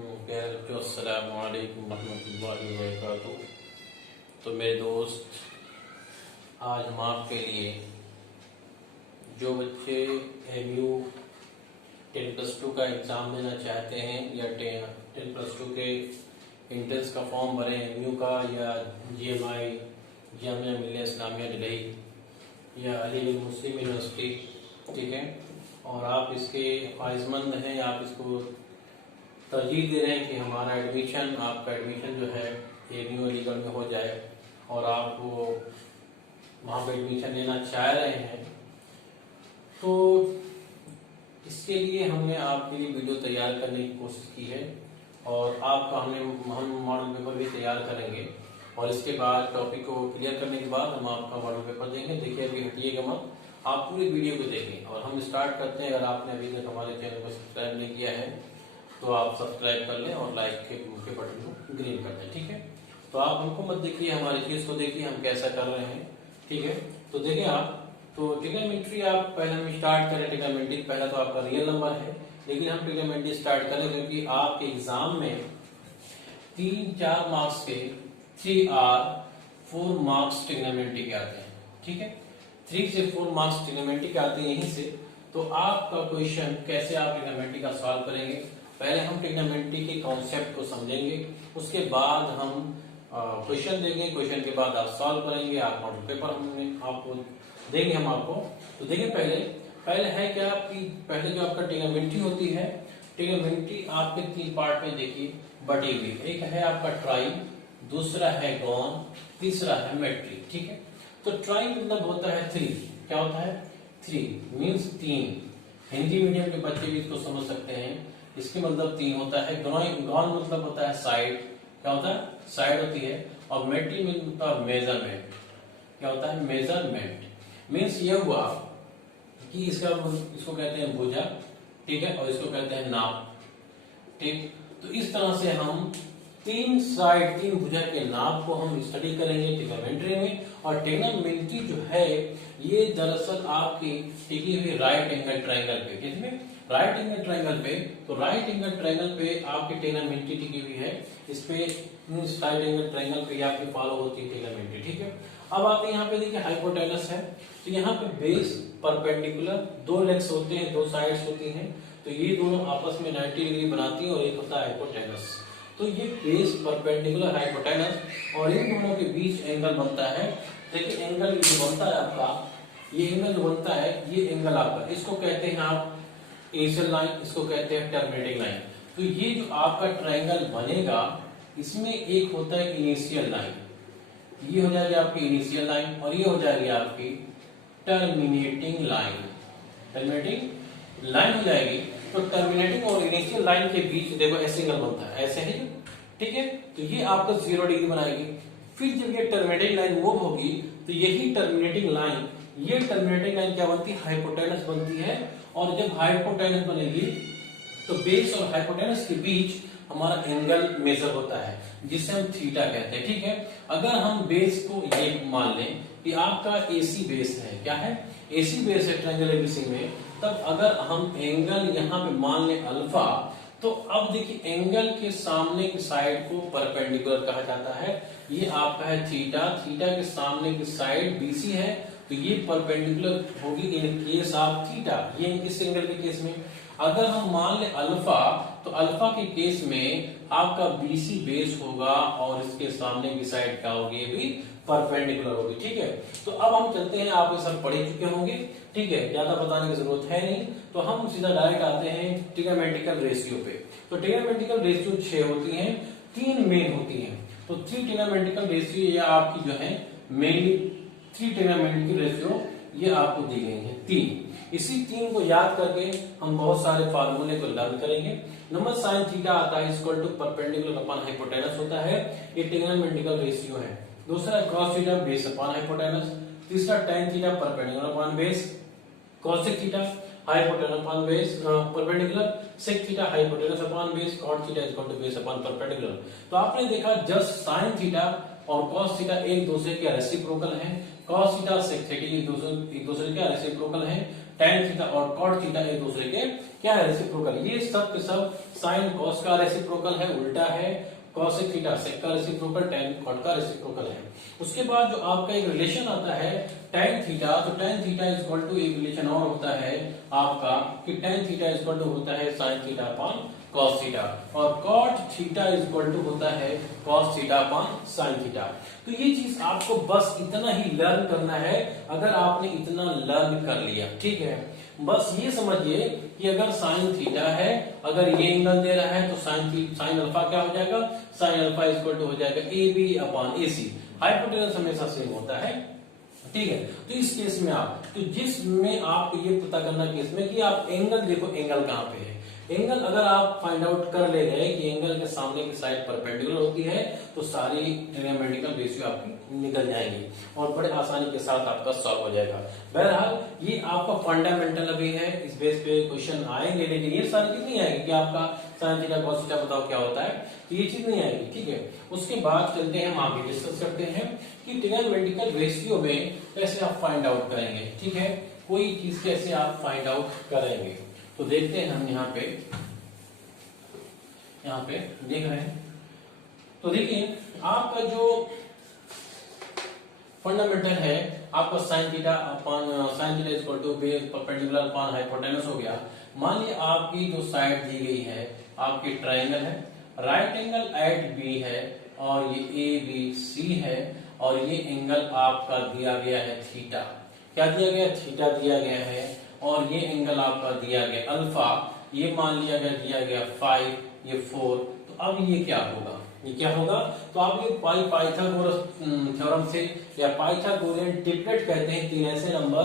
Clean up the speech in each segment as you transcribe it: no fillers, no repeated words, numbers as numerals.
प्यारे बच्चों, अस्सलामु अलैकुम रहमतुल्लाहि व बरकातुहू। तो मेरे दोस्त, आज हम आपके लिए जो बच्चे MU 10+2 का एग्ज़ाम देना चाहते हैं या 10+2 के एंट्रेंस का फॉर्म भरें MU का या GMI जामिया मिल्लिया इस्लामिया दिल्ली या अलीगढ़ मुस्लिम यूनिवर्सिटी, ठीक है, और आप इसके ख्वाहिशमंद हैं, आप इसको तरजीह दे रहे हैं कि हमारा एडमिशन, आपका एडमिशन जो है MU अलीगढ़ में हो जाए और आप वो वहाँ पर एडमिशन लेना चाह रहे हैं, तो इसके लिए हमने आपके लिए वीडियो तैयार करने की कोशिश की है और आपका हम मॉडल पेपर भी तैयार करेंगे और इसके बाद टॉपिक को क्लियर करने के बाद हम आपका मॉडल पेपर देंगे। देखिए, अभी हटिएगा मत, आप पूरी वीडियो को देखें और हम स्टार्ट करते हैं। अगर आपने अभी तक हमारे चैनल को सब्सक्राइब नहीं किया है तो आप सब्सक्राइब कर लें और लाइक के बटन को ग्रीन कर दें, ठीक है। तो आप हमको मत देखिए, हमारी चीज को देखिए हम कैसा कर रहे हैं, ठीक है। तो देखिए आप, तो ट्रिग्नोमेट्री आप पहले हम स्टार्ट करें। ट्रिग्नोमेट्री पहला तो आपका रियल नंबर है, लेकिन हम ट्रिग्नोमेट्री स्टार्ट करें क्योंकि आपके एग्जाम में 3-4 मार्क्स के 3 और 4 मार्क्स ट्रिग्नोमेट्री के आते हैं, ठीक है। 3 से 4 मार्क्स ट्रिग्नोमेट्री के आते हैं यहीं से। तो आपका क्वेश्चन कैसे आप ट्रिग्नोमेट्री का सॉल्व करेंगे, पहले हम ट्रिग्नोमेट्री के कॉन्सेप्ट को समझेंगे, उसके बाद हम क्वेश्चन देंगे, क्वेश्चन के बाद आप सॉल्व करेंगे, आप मॉडल पेपर आपको देंगे हम आपको। तो देखिए, पहले है क्या आपकी, पहले जो आपका ट्रिग्नोमेट्री होती है, ट्रिग्नोमेट्री आपके 3 पार्ट में देखिए बटी हुई। एक है आपका ट्राई, दूसरा है गॉन, तीसरा है मेट्री, ठीक है। तो ट्राई मतलब होता है 3, क्या होता है 3 मीन्स 3। हिंदी मीडियम के बच्चे भी इसको समझ सकते हैं, इसके मतलब 3 होता है। गॉन मतलब होता है साइड, क्या होता है साइड होती है। और मेट्री मतलब मेजरमेंट, क्या होता है मेजरमेंट। मीन्स ये हुआ कि इसको कहते हैं भुजा, ठीक है, और इसको कहते हैं नाप, ठीक। तो इस तरह से हम 3 साइड 3 भुजा के नाप को हम स्टडी करेंगे ट्रिग्नोमेट्री में। और ट्रिग्नोमेट्री जो है ये दरअसल आपकी टिकी हुई राइट एंगल ट्रायंगल पे, किसमें राइट एंगल ट्रायंगल पे। तो राइट एंगल ट्रायंगल पे आपकी ट्रिग्नोमेट्री टिकी हुई है, इस पे राइट एंगल ट्रायंगल पे आपकी फॉलो होती है ट्रिग्नोमेट्री, ठीक है। अब आप यहाँ पे देखिए हाइपोटेनस है, तो यहाँ पे बेस परपेंडिकुलर 2 लेग्स होते हैं, 2 साइड्स होती हैं, तो ये दोनों आपस में 90 डिग्री बनाती है और एक होता है हाइपोटेनस। तो ये बेस परपेंडिकुलर हाइपोटेनस और इन दोनों के बीच एंगल बनता है। देखिए एंगल जो बनता है आपका, ये एंगल जो बनता है, ये एंगल आपका, इसको कहते हैं आप इनिशियल लाइन, इसको कहते हैं टर्मिनेटिंग लाइन। तो ये जो आपका ट्रायंगल बनेगा, इसमें एक होता है इनिशियल लाइन, ये हो जाएगी आपकी इनिशियल लाइन और ये हो जाएगी आपकी टर्मिनेटिंग लाइन, टर्मिनेटिंग लाइन हो जाएगी। तो टर्मिनेटिंग और इनिशियल लाइन के बीच देखो ऐसे एंगल बनता है, ऐसे है, ठीक है। तो ये आपका 0 डिग्री बनाएगी। फिर जब ये टर्मिनेटिंग लाइन मूव होगी तो यही टर्मिनेटिंग लाइन, ये टर्मिनेटिंग लाइन क्या बनती है हाइपोटेनस बनती है। और जब हाइपोटेनस बनेगी तो बेस और हाइपोटेनस के बीच हमारा एंगल मेजर होता है, जिसे हम थीटा कहते हैं, ठीक है। अगर हम बेस को ये मान लें कि आपका AC बेस है, क्या है AC बेस है ट्रायंगल ABC में, तब अगर हम एंगल यहाँ पे मान लें अल्फा, तो अब देखिए एंगल के सामने की साइड को परपेंडिकुलर कहा जाता है। ये आपका है थीटा, थीटा के सामने की साइड BC है, तो ये परपेंडिकुलर होगी इन केस ऑफ थीटा, ये इस एंगल के केस में। अगर हम मान लें अल्फा, तो अल्फा के केस में आपका BC बेस होगा और इसके सामने की साइड क्या होगी, ये भी परपेंडिकुलर होगी, ठीक है। तो अब हम चलते हैं, आप ये सब पढ़ चुके होंगे, ठीक है, ज्यादा बताने की जरूरत है नहीं। तो हम सीधा डायरेक्ट आते हैं ट्रिग्नोमेट्रिकल रेशियो पे। तो ट्रिग्नोमेट्रिकल रेशियो 6 होती हैं, 3 मेन होती हैं। तो 3 ट्रिग्नोमेट्रिकल रेशियो या आपकी जो है मेनली 3 ट्रिग्नोमेट्रिकल रेशियो ये आपको दी गई है 3। इसी 3 को याद करके हम बहुत सारे फार्मूले को लर्न करेंगे। नंबर साइन थीटा आता है equal to perpendicular upon hypotenuse होता है, ये ट्रिग्नोमेट्रिकल रेशियो है। दूसरा cos theta base upon hypotenuse, तीसरा tan theta perpendicular upon base, cosec theta hypotenuse upon base perpendicular, sec theta hypotenuse upon base, cot theta equal to base upon perpendicular. तो आपने देखा just sin theta और cos theta एक दूसरे के reciprocal हैं, cos theta sec theta एक दूसरे के रेसिप्रोकल हैं। tan थीटा और cot थीटा एक दूसरे के क्या है, रेसिप्रोकल। ये सब के सब sin cos का रेसिप्रोकल है, उल्टा है, cosec थीटा sec का रेसिप्रोकल, tan cot का रेसिप्रोकल है। उसके बाद जो आपका एक रिलेशन आता है tan थीटा, तो tan theta is equal to एक रिलेशन और होता है आपका कि tan theta is equal to होता है sin theta upon cos theta, और cot theta is equal to होता है cos theta upon sin theta. तो ये चीज आपको बस इतना ही लर्न करना है। अगर आपने इतना लर्न कर लिया, ठीक है, बस ये समझिए कि अगर sin थीटा है, अगर ये एंगल दे रहा है तो sin अल्फा क्या हो जाएगा, sin alpha is equal to हो जाएगा AB अपॉन AC। हाइपोटेनस हमेशा सेम होता है, ठीक है। तो इस केस में आप, तो जिसमें आप ये पता करना केस में कि आप एंगल देखो, एंगल कहां पे है। एंगल अगर आप फाइंड आउट कर ले गए कि एंगल के सामने की साइड परपेंडिकुलर होती है तो सारी ट्रिग्नोमेट्रिकल रेशियो आपकी निकल जाएंगी और बड़े आसानी के साथ आपका सॉल्व हो जाएगा। बहरहाल ये आपका फंडामेंटल अभी है, इस बेस पे क्वेश्चन आएंगे, लेकिन ये सारी चीज नहीं आएगी कि आपका sin थीटा cos थीटा बताओ क्या होता है, तो ये चीज नहीं आएगी, ठीक है। उसके बाद चलते हैं, हम आगे डिस्कस करते हैं कि ट्रिग्नोमेट्रिकल रेशियो में कैसे आप फाइंड आउट करेंगे, ठीक है, कोई चीज कैसे आप फाइंड आउट करेंगे। तो देखते हैं हम यहाँ पे देख रहे हैं। तो देखिए आपका जो फंडामेंटल है आपका sin theta is equal to perpendicular upon hypotenuse हो गया। मान लिया आपकी जो साइड दी गई है आपकी ट्रायंगल है, राइट एंगल एट बी है और ये ABC है और ये एंगल आपका दिया गया है थीटा। क्या दिया गया, थीटा दिया गया है और ये एंगल आपका दिया गया अल्फा, ये मान लिया गया दिया गया 5, ये 4। तो अब ये क्या होगा, ये क्या होगा, तो आप ये पाइथागोरस थ्योरम से या पाइथागोरियन ट्रिपलेट कहते हैं, तीन ऐसे नंबर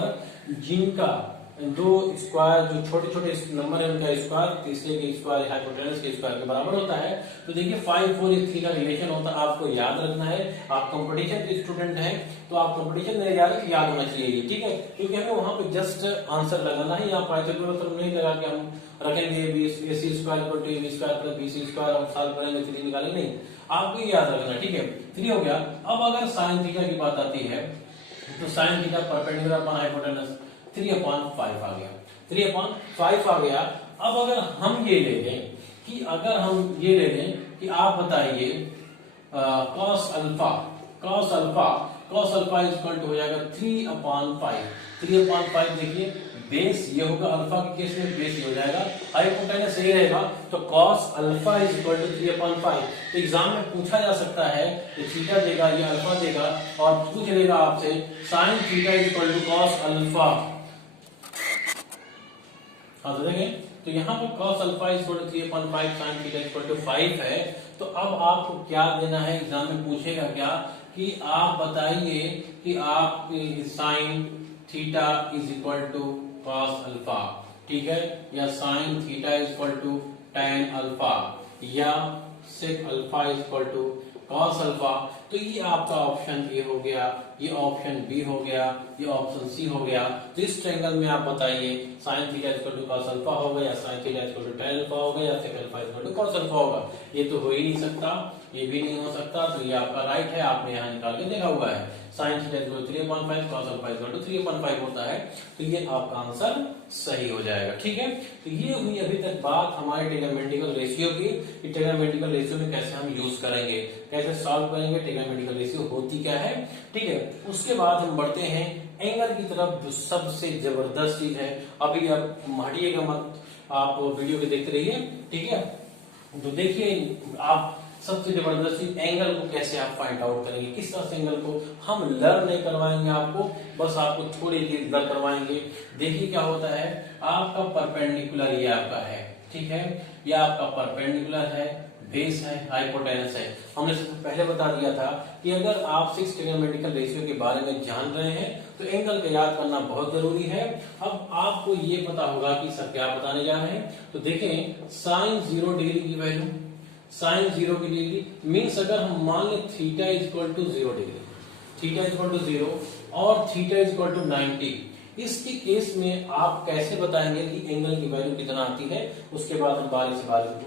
जिनका दो स्क्वायर, जो छोटे छोटे नंबर है उनका स्क्वायर तीसरे के स्क्वायर हाइपोटेनस के स्क्वायर के बराबर होता है। तो देखिए 5, 4 इस 3 का रिलेशन होता है, आपको याद रखना है। आप कंपटीशन के स्टूडेंट हैं तो आप कंपटीशन में याद होना चाहिए, ठीक है, क्योंकि हमें वहां पे जस्ट आंसर लगाना है। यहाँ पाइथागोरस नहीं लगा के हम रखेंगे AC square equal to AB square plus BC square और सॉल्व करेंगे 3 निकालेंगे, नहीं, आपको याद रखना, ठीक है। 3 हो गया। अब अगर sin थीटा की बात आती है तो sin theta perpendicular upon hypotenuse 3/5 आ गया, 3/5 आ गया। अब अगर हम ये ले लें कि कि आप बताइए cos alpha is equal to हो जाएगा 3/5। 3/5 देखिए बेस ये होगा, अल्फा के केस में बेस ये हो जाएगा, हाइपोटेनस ये रहेगा, तो cos alpha is equal to 3/5। तो एग्जाम में पूछा जा सकता है, ये थीटा देगा, ये अल्फा देगा और पूछ लेगा आपसे sin theta is equal to cos alpha. हाँ, तो देखें, तो यहाँ पर cos alpha is equal to 3/5, sin theta is equal to 5 है। तो अब आपको क्या देना है, एग्जाम में पूछेगा क्या कि आप बताइए कि आप sin theta is equal to cos alpha, ठीक है, या sin theta is equal to tan alpha, या sec alpha is equal to cos alpha. तो ये आपका ऑप्शन ए हो गया, ये ऑप्शन बी हो गया, ये ऑप्शन सी हो गया। तो इस ट्रायंगल में आप बताइए sin theta is equal to cos alpha होगा या sin theta is equal to tan alpha होगा या sec alpha is equal to cos alpha होगा। ये तो हो ही नहीं सकता, ये भी नहीं हो सकता, तो ये आपका राइट है, आपने यहाँ निकाल के देखा हुआ है। sin theta is equal to 3/5, cos alpha is equal to 3/5 होता है, तो ये आपका आंसर सही हो जाएगा, ठीक है। तो ये हुई अभी तक बात हमारे ट्रिग्नोमेट्रिकल रेशियो की, कि ट्रिग्नोमेट्रिकल रेशियो में कैसे हम यूज करेंगे, कैसे सॉल्व करेंगे, ट्रिग्नोमेट्रिकल रेशियो होती क्या है, ठीक है। उसके बाद हम बढ़ते हैं एंगल की तरफ, जो सबसे जबरदस्त चीज है। अभी आप हटिएगा मत, आप वीडियो को देखते रहिए, ठीक है। तो देखिए आप सबसे जबरदस्त चीज एंगल को कैसे आप फाइंड आउट करेंगे, किस तरह से एंगल को हम लर्न नहीं करवाएंगे आपको, बस आपको थोड़ी देर लर्न करवाएंगे। देखिए क्या होता है, आपका परपेंडिकुलर ये आपका है, ठीक है, ये आपका परपेंडिकुलर है, बेस है, हाइपोटेनस है। हमने पहले बता दिया था कि अगर आप 6 ट्रिग्नोमेट्रिकल रेशियो के बारे में जान रहे हैं तो एंगल का याद करना बहुत जरूरी है। अब आपको ये पता होगा कि सर क्या बताने जा रहे हैं। तो देखें sin 0 डिग्री की वैल्यू, sin 0 की डिग्री मीन्स अगर हम मान लें theta is equal to 0 degree, theta is equal to 0 और थीटा इज इक्वल टू 90, इसके केस में आप कैसे बताएंगे कि एंगल की वैल्यू कितना आती है, उसके बाद हम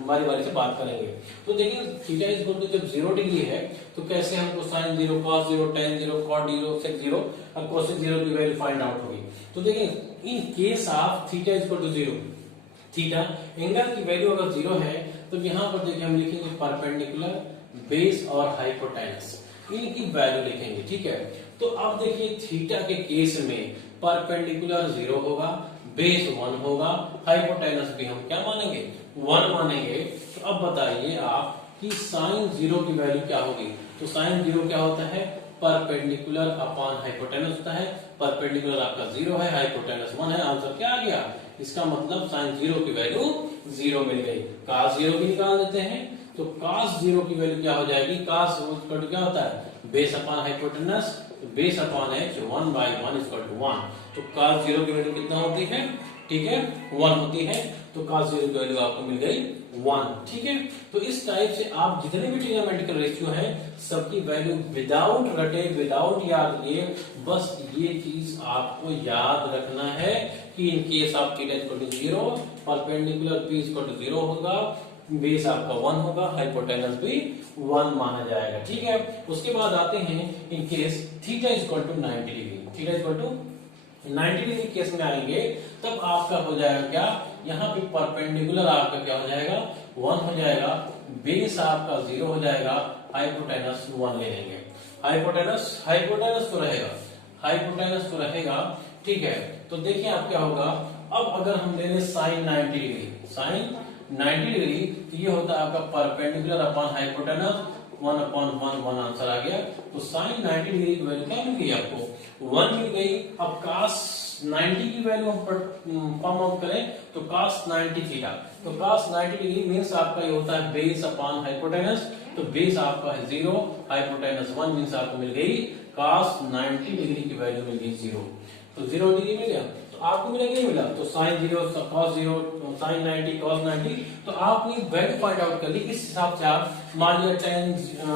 बारी बारी से बात करेंगे। तो देखिए थीटा इज इक्वल टू जब 0 डिग्री है तो कैसे हमको sin 0, cos 0, tan 0, cot 0, sec 0 और cosec 0 की वैल्यू फाइंड आउट होगी। तो देखिए in case of theta is equal to 0, theta angle की वैल्यू अगर 0 है तो यहाँ पर देखिए हम लिखेंगे परपेंडिकुलर बेस और हाइपोटेनस, इनकी वैल्यू लिखेंगे, ठीक है। तो अब देखिए थीटा के केस में परपेंडिकुलर 0 होगा, बेस 1 होगा, हाइपोटेनस भी हम क्या मानेंगे 1 मानेंगे। तो अब बताइए आप कि साइन 0 की वैल्यू क्या होगी। तो साइन 0 क्या होता है, परपेंडिकुलर अपॉन हाइपोटेनस होता है। परपेंडिकुलर आपका 0 है, हाइपोटेनस 1 है, आंसर क्या आ गया। इसका मतलब साइन 0 की वैल्यू 0 मिल गई। cos 0 भी निकाल देते हैं, तो cos 0 की वैल्यू क्या हो जाएगी, cos क्या होता है base upon hypotenuse, base upon h 1/1 equal to 1। तो cos 0 की वैल्यू कितना होती है, ठीक है 1 होती है। तो cos 0 की वैल्यू आपको मिल गई 1, ठीक है। तो इस टाइप से आप जितने भी ट्रिग्नोमेट्रिकल रेशियो हैं सबकी वैल्यू विदाउट रटे, विदाउट याद लिए, बस ये चीज आपको याद रखना है कि in case of theta equal to 0 perpendicular b equal to 0 होगा, बेस आपका 1 होगा, हाइपोटेनस भी 1 माना जाएगा, ठीक है। उसके बाद आते हैं in case theta equal to 90 degree, theta equal to 90 degree case में आएंगे तब आपका हो जाएगा क्या, यहाँ पे परपेंडिकुलर आपका क्या हो जाएगा 1 हो जाएगा, बेस आपका 0 हो जाएगा, हाइपोटेनस 1 ले लेंगे। हाइपोटेनस तो रहेगा, हाइपोटेनस तो रहेगा, ठीक है। तो देखिए आप क्या होगा, अब अगर हम ले लें साइन 90 डिग्री, साइन 90 डिग्री तो ये होता है आपका परपेंडिकुलर अपॉन हाइपोटेनस 1/1 आंसर आ गया। तो साइन 90 डिग्री की वैल्यू क्या मिल गई आपको 1 मिल गई। अब cos 90 की वैल्यू हम फॉर्म आउट करें तो cos 90 थीटा, तो cos 90 डिग्री मींस आपका ये होता है बेस अपॉन हाइपोटेनस, तो बेस आपका है 0, हाइपोटेनस 1 मींस आपको मिल गई cos 90 डिग्री की वैल्यू मिल गई 0। तो 0 डिग्री मिल गया, तो आपको मिला क्या मिला, तो साइन 0 cos 0 साइन 90 cos 90। तो आपने वैल्यू फाइंड आउट कर ली, इस हिसाब से आप मान लिया tan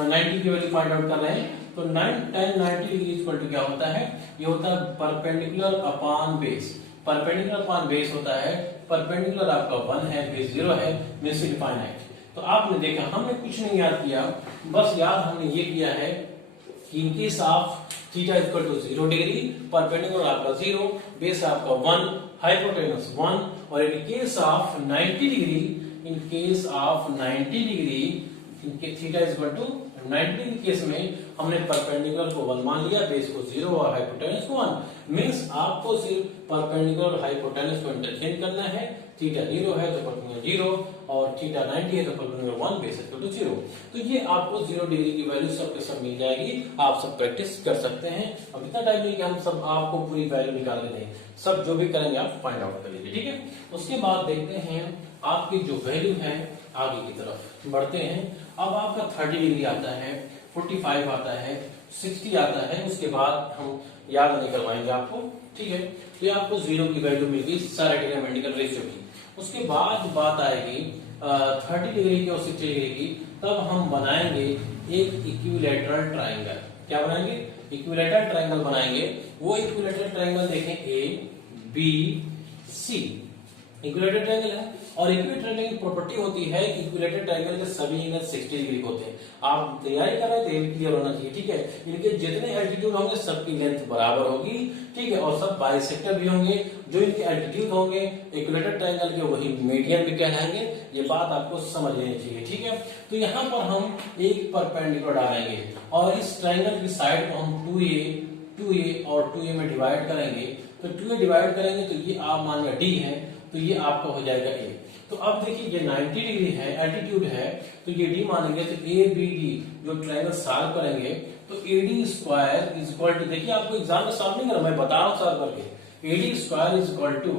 90 की वैल्यू फाइंड आउट कर रहे हैं, तो tan 90 डिग्री इक्वल टू क्या होता है, ये होता है perpendicular upon base. Perpendicular upon base होता है, परपेंडिकुलर आपका 1 है, बेस 0 है, मींस इनफाइनाइट। तो आपने देखा हमने कुछ नहीं याद किया, बस याद हमने ये किया है कि in case of theta equal to 0 degree, perpendicular आपका 0, बेस आपका 1, हाइपोटेनस 1, और in case of 90 degree, in case of 90 degree, इनके theta equal to 90 degree case में हमने परपेंडिकुलर को 1 मान लिया, बेस को 0 और हाइपोटेनस को 1। मींस आपको सिर्फ परपेंडिकुलर और हाइपोटेनस को इंटरचेंज करना है। थीटा 0 है तो परपेंडिकुलर 0, और थीटा 90 है तो परपेंडिकुलर 1, बेस इक्वल टू 0। तो ये आपको 0 डिग्री की वैल्यू सब के सब मिल जाएगी, आप सब प्रैक्टिस कर सकते हैं। अब इतना टाइम नहीं कि हम सब आपको पूरी वैल्यू निकाल के दें, सब जो भी करेंगे आप फाइंड आउट कर लीजिए, ठीक है। उसके बाद देखते हैं आपकी जो वैल्यू है, आगे की तरफ बढ़ते हैं। अब आपका 30 डिग्री आता है, 45 आता है, 60 आता है, उसके बाद हम याद नहीं करवाएंगे आपको, ठीक है। तो ये आपको 0 की वैल्यू मिल गई सारे ट्रिग्नोमेट्रिकल रेशियो की। उसके बाद बात आएगी 30 डिग्री की और 60 डिग्री की, तब हम बनाएंगे एक इक्विलैटरल ट्राइंगल। क्या बनाएंगे, इक्विलैटरल ट्राइंगल बनाएंगे। वो इक्विलैटरल ट्राइंगल देखें ABC, इक्विलैटरल ट्राइंगल है, और इक्विलैटरल ट्राइंगल की प्रॉपर्टी होती है कि इक्विलैटरल ट्राइंगल के सभी एंगल 60 डिग्री होते हैं। आप तैयारी कर रहे हैं तो ये क्लियर होना चाहिए, ठीक है। इनके जितने एल्टीट्यूड होंगे सबकी लेंथ बराबर होगी, ठीक है, और सब बाइसेक्टर भी होंगे। जो इनके एल्टीट्यूड होंगे इक्विलैटरल ट्राइंगल के, वही मीडियन भी कहलाएंगे। ये बात आपको समझ लेनी चाहिए, ठीक है। तो यहाँ पर हम एक परपेंडिकुलर डालेंगे और इस ट्राइंगल की साइड को हम 2a और 2a में डिवाइड करेंगे। तो 2a डिवाइड करेंगे तो ये आप मान लिया d है, तो ये आपका हो जाएगा a। तो अब देखिए ये 90 डिग्री है, एल्टीट्यूड है, तो ये d मानेंगे, तो ABD जो ट्रायंगल सॉल्व करेंगे तो AD square is equal to, देखिए आपको एग्जाम में सॉल्व नहीं करना, मैं बता रहा हूं सॉल्व करके। AD square is equal to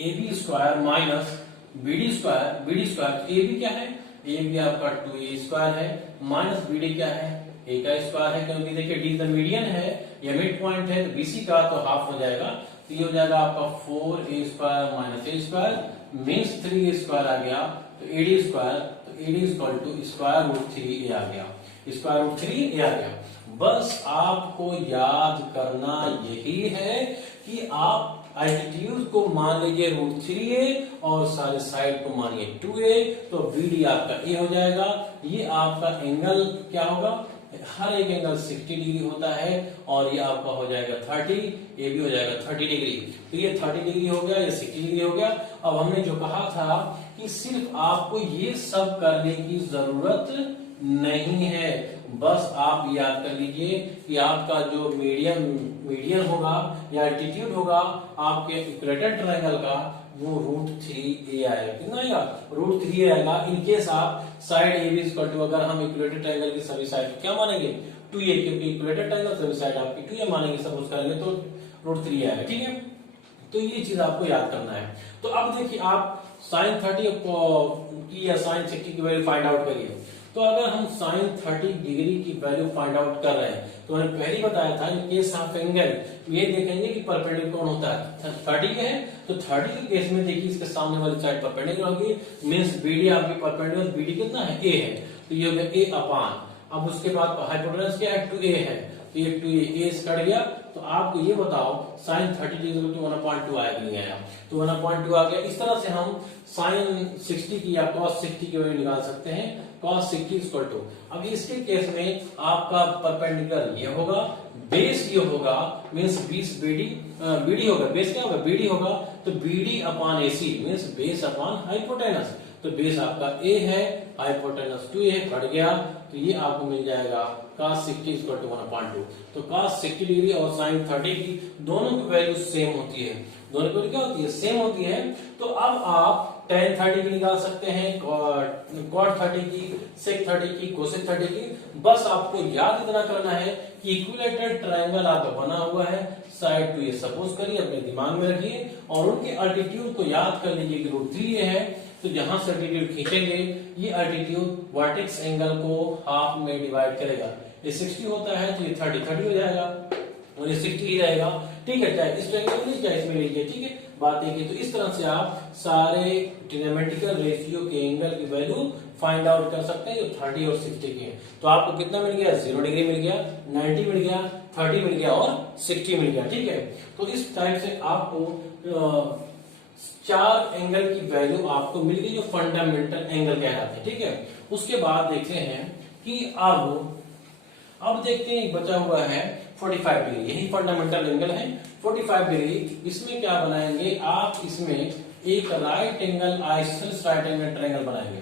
AB square minus BD square. BD square AB क्या है, AB आपका 2A स्क्वायर है, माइनस BD क्या है, A का स्क्वायर है, क्योंकि देखिए D द मीडियन है, ये मिड पॉइंट है, तो BC का तो हाफ हो जाएगा, तो ये हो जाएगा आपका 4A square minus A square means 3A square आ गया। तो AD स्क्वायर, तो AD equal to square root 3A आ गया, स्क्वायर रूट 3A आ गया। बस आपको याद करना यही है कि आप एल्टीट्यूड को मान लीजिए रूट 3A और सारे साइड को मानिए 2A, तो BD आपका A हो जाएगा। ये आपका एंगल क्या होगा, हर एक एंगल 60 डिग्री होता है और ये आपका हो जाएगा 30, ये भी हो जाएगा 30 डिग्री। तो ये 30 डिग्री हो गया, ये 60 डिग्री हो गया। अब हमने जो कहा था कि सिर्फ आपको ये सब करने की जरूरत नहीं है, बस आप याद कर लीजिए कि आपका जो मीडियन होगा या एल्टीट्यूड होगा आपके इक्वेटर ट्रायंगल का, वो √3a आएगा। कितना आएगा? √3a आएगा। इनकेस आप side a b equal to, अगर हम इक्वेटर ट्रायंगल की सभी साइड क्या मानेंगे? 2a, क्योंकि इक्वेटर ट्रायंगल सभी साइड आपकी 2a मानेंगे, सपोज करेंगे तो √3 आएगा। ठीक है, तो ये चीज आपको याद करना है। तो अब देखिए आप sin 30 की या sin 60 की वैल्यू फाइंड आउट करिए। तो अगर हम sin 30 डिग्री की वैल्यू फाइंड आउट कर रहे हैं, तो मैंने पहले ही बताया था इन केस ऑफ एंगल ये देखेंगे कि परपेंडिकुलर कौन होता है, 30 के है। तो 30 के केस में देखिए इसके सामने वाली साइड परपेंडिकुलर होगी, मींस बीडी आपकी परपेंडिकुलर, बीडी कितना है? a है, तो ये हो गया a अपान। अब उसके बाद हाइपोटेनस क्या है? 2a है, तो ये 2a कट गया। तो आपको ये बताओ sin 30 डिग्री तो 1/2 आया कि नहीं आया? तो 1/2 आ गया। इस तरह से हम sin 60 की या cos 60 की वैल्यू निकाल सकते हैं। cos 60 इक्वल टू, अब इसके केस में आपका परपेंडिकुलर ये होगा, बेस ये होगा, मींस बीडी होगा, बेस क्या होगा? बीडी होगा, तो बीडी अपान AC means base upon hypotenuse. तो बेस आपका a है, हाइपोटेनस 2a कट गया, तो ये आपको मिल जाएगा cos 60 इक्वल टू 1/2। तो cos 60 डिग्री और sin 30 की दोनों की वैल्यू सेम होती है, दोनों की वैल्यू क्या होती है? सेम होती है। तो अब आप tan 30 की निकाल सकते हैं, cot 30 की, sec 30 की, cosec 30 की। बस आपको याद इतना करना है कि इक्विलेटरल ट्रायंगल आपका बना हुआ है, साइड टू ये सपोज करिए, अपने दिमाग में रखिए और उनके अल्टीट्यूड को याद कर लीजिए कि √3 है। तो जहां से अल्टीट्यूड खींचेंगे ये अल्टीट्यूड वर्टेक्स एंगल को हाफ में डिवाइड करेगा। ये 60 होता है तो ये 30 हो जाएगा और ये 60 ही रहेगा। ठीक है, चाहे इस ट्रायंगल में चाहे इसमें लीजिए। ठीक है, बात एक है। तो इस तरह से आप सारे ट्रिग्नोमेट्रिकल रेशियो के एंगल की वैल्यू फाइंड आउट कर सकते हैं जो 30 और 60 की है। तो आपको कितना मिल गया? 0 डिग्री मिल गया, 90 मिल गया, 30 मिल गया और 60 मिल गया। ठीक है, तो इस टाइप से आपको 4 एंगल की वैल्यू आपको मिल गई जो फंडामेंटल एंगल कहलाते हैं। ठीक है, उसके बाद देखते हैं कि अब देखते हैं बचा हुआ है 45 डिग्री, यही फंडामेंटल एंगल है 45 डिग्री। इसमें क्या बनाएंगे आप? इसमें एक right angle isosceles right angle triangle बनाएंगे।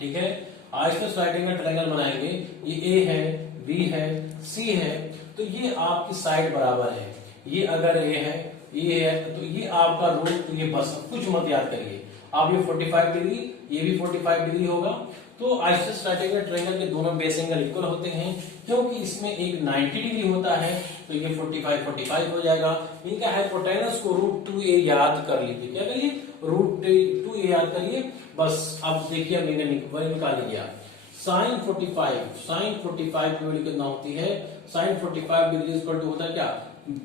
ठीक है, आइसोसेलेस राइट एंगल ट्रायंगल बनाएंगे। ये A है, B है, C है, तो ये आपकी साइड बराबर है। ये अगर A है, ये है, तो ये आपका रूट, तो ये बस कुछ मत याद करिए आप। ये 45 डिग्री, ये भी 45 डिग्री होगा। तो आइसोसेलेस राइट एंगल ट्रायंगल के दोनों बेस एंगल इक्वल होते हैं, क्योंकि इसमें एक 90 डिग्री होता है, तो ये 45 हो जाएगा। इनका हाइपोटेनस को √2a याद कर लीजिए। क्या करिए? √2a याद करिए। बस अब देखिए मैंने निकाल लिया sin 45 की वैल्यू कितना होती है? sin 45 डिग्री इक्वल टू होता है क्या?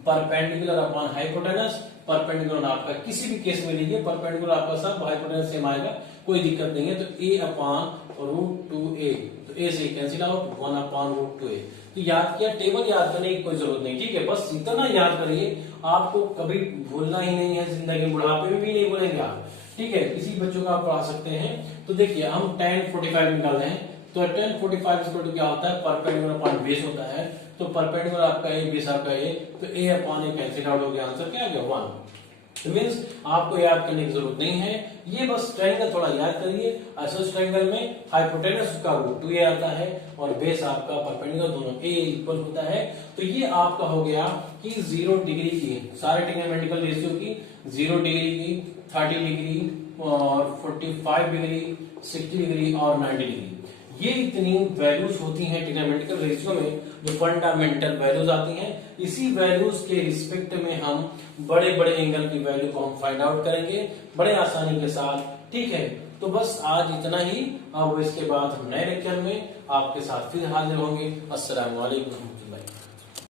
Perpendicular upon hypotenuse. परपेंडिकुलर आपका किसी भी केस में लीजिए, परपेंडिकुलर आपका सब हाइपोटेनस सेम आएगा, कोई दिक्कत नहीं है। तो a अपॉन √2a, तो a से कैंसिल आउट, 1 अपॉन √2a। तो याद किया, टेबल याद करने की कोई जरूरत नहीं। ठीक है, बस इतना याद करिए, आपको कभी भूलना ही नहीं है जिंदगी, बुढ़ापे में भी नहीं भूलेंगे आप। ठीक है, किसी बच्चों को आप पढ़ा सकते हैं। तो देखिए हम tan 45 निकाल रहे हैं, तो tan 45 क्या होता है? परपेंडिकुलर अपॉन बेस होता है। तो परपेंडिकुलर आपका a, बेस आपका a, तो a upon a cancel out हो गया, आंसर क्या आ गया? 1। तो मींस आपको याद करने की जरूरत नहीं है, ये बस ट्रायंगल थोड़ा याद करिए। आइसोसेलेस ट्रायंगल में हाइपोटेनस का √2a आता है और बेस आपका परपेंडिकुलर, दोनों a इक्वल होता है। तो ये आपका हो गया कि 0 डिग्री की सारे ट्रिग्नोमेट्रिकल रेशियो की, 0 डिग्री की, 30 डिग्री और 45 डिग्री, 60 डिग्री और 90 डिग्री। ये इतनी वैल्यूज होती हैं ट्रिग्नोमेट्रिकल रेशियो में, जो फंडामेंटल वैल्यूज आती हैं। इसी वैल्यूज के रिस्पेक्ट में हम बड़े बड़े एंगल की वैल्यू को हम फाइंड आउट करेंगे बड़े आसानी के साथ। ठीक है, तो बस आज इतना ही। अब इसके बाद हम नए लेक्चर में आपके साथ फिर हाजिर होंगे। अस्सलाम वालेकुम।